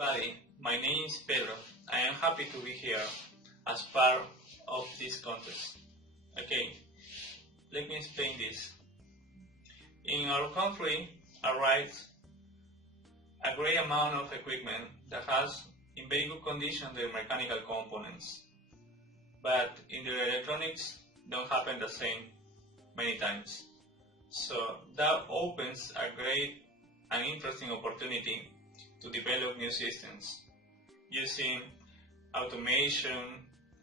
everybody, my name is Pedro. I am happy to be here as part of this contest. Okay, let me explain this. In our country arrives a great amount of equipment that has in very good condition the mechanical components, but in the electronics don't happen the same many times. So that opens a great and interesting opportunity to develop new systems using automation,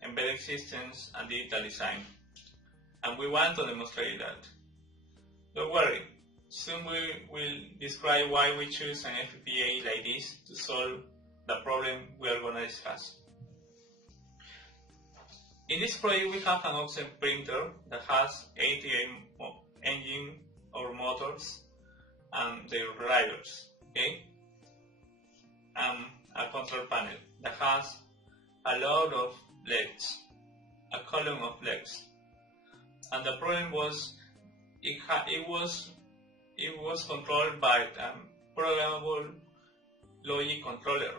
embedded systems, and digital design. And we want to demonstrate that. Don't worry, soon we will describe why we choose an FPGA like this to solve the problem we are going to discuss. In this project we have an offset printer that has 88 engine or motors and their drivers, okay? A control panel that has a lot of legs, a column of legs. And the problem was it was controlled by a programmable logic controller,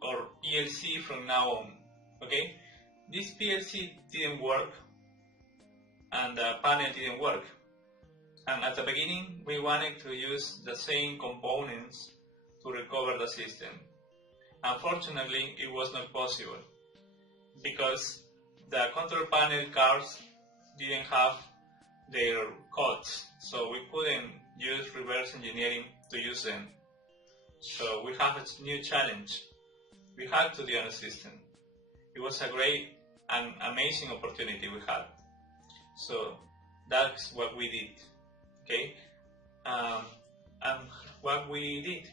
or PLC from now on, okay? This PLC didn't work and the panel didn't work. And at the beginning we wanted to use the same components to recover the system. Unfortunately, it was not possible because the control panel cards didn't have their codes, so we couldn't use reverse engineering to use them. So we have a new challenge. We had to do a system. It was a great and amazing opportunity we had. So that's what we did. Okay, and what we did.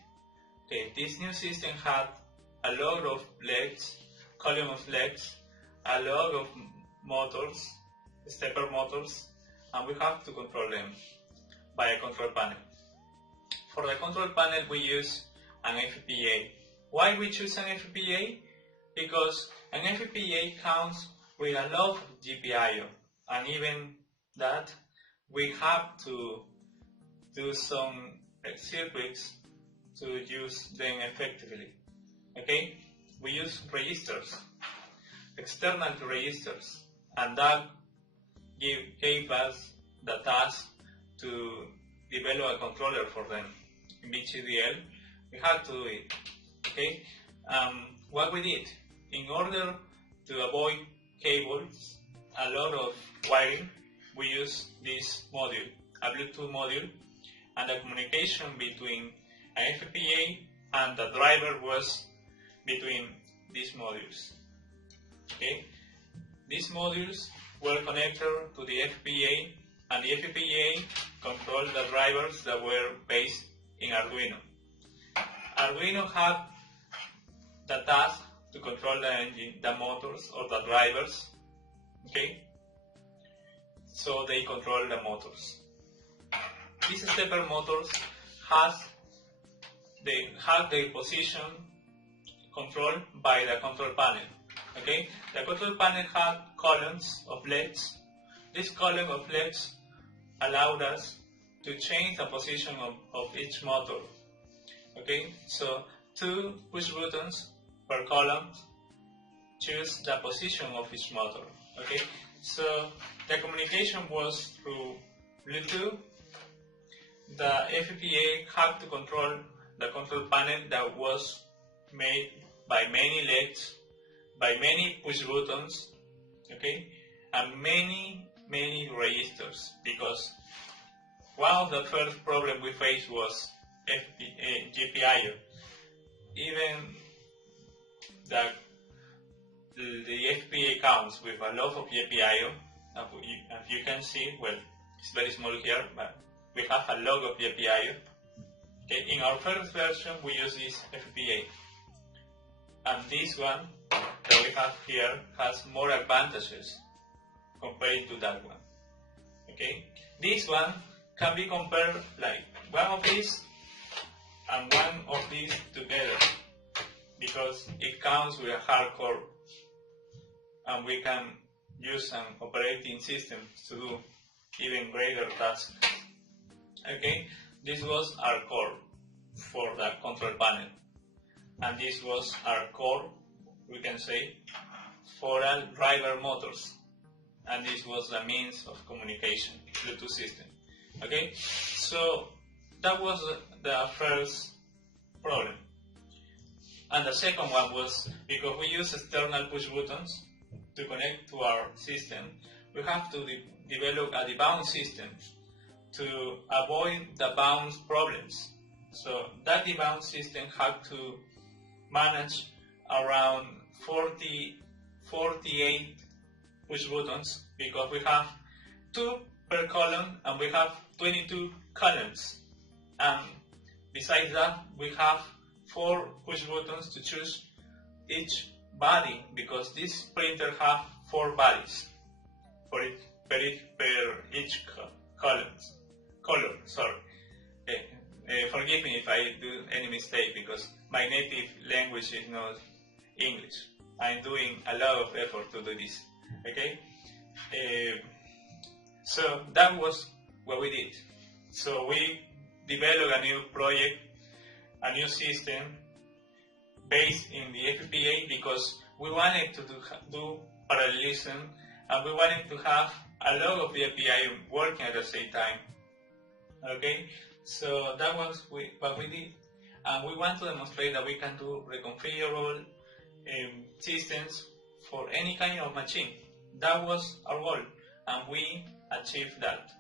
Okay, this new system had a lot of legs, column of legs, a lot of motors, stepper motors, and we have to control them by a control panel. For the control panel we use an FPGA. Why we choose an FPGA? Because an FPGA comes with a lot of GPIO, and even that we have to do some circuits to use them effectively. Okay, we use registers, external registers, and that gave us the task to develop a controller for them. In BCDL, we had to do it. Okay, what we did, in order to avoid cables, a lot of wiring, we use this module, a Bluetooth module, and the communication between an FPGA and the driver was between these modules. Okay, these modules were connected to the FPGA, and the FPGA controlled the drivers that were based in Arduino. Arduino had the task to control the engine, the motors or the drivers. Okay, so they control the motors. These stepper motors have their position controlled by the control panel. Okay, the control panel had columns of legs. This column of legs allowed us to change the position of each motor. Okay, so 2 push buttons per column choose the position of each motor. Okay, so the communication was through Bluetooth. The FPGA had to control the control panel that was made by many legs, by many push buttons, okay, and many registers, because one of the first problems we faced was GPIO. Even the FPGA comes with a lot of GPIO. As you can see, well, it's very small here, but we have a lot of GPIO. Okay, in our first version we use this FPGA, and this one that we have here has more advantages compared to that one. Okay, this one can be compared like one of these and one of these together, because it comes with a hardcore, and we can use an operating system to do even greater tasks. Okay, this was our core for the control panel. and this was our core, we can say, for all driver motors, and this was the means of communication, Bluetooth system. Okay, so that was the first problem. And the second one was, because we use external push buttons to connect to our system, we have to develop a debound system to avoid the bounce problems. So that debound system had to manage around 48 push buttons, because we have 2 per column and we have 22 columns. And besides that, we have 4 push buttons to choose each body, because this printer have 4 bodies for each color. Forgive me if I do any mistake, because my native language is not English. I'm doing a lot of effort to do this. Okay, so that was what we did. So we developed a new project, a new system based in the FPGA, because we wanted to do parallelism, and we wanted to have a lot of the FPGA working at the same time. Okay, so that was what we did, and we want to demonstrate that we can do reconfigurable systems for any kind of machine. That was our goal, and we achieved that.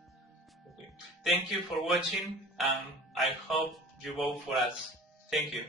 Okay. Thank you for watching, and I hope you vote for us. Thank you.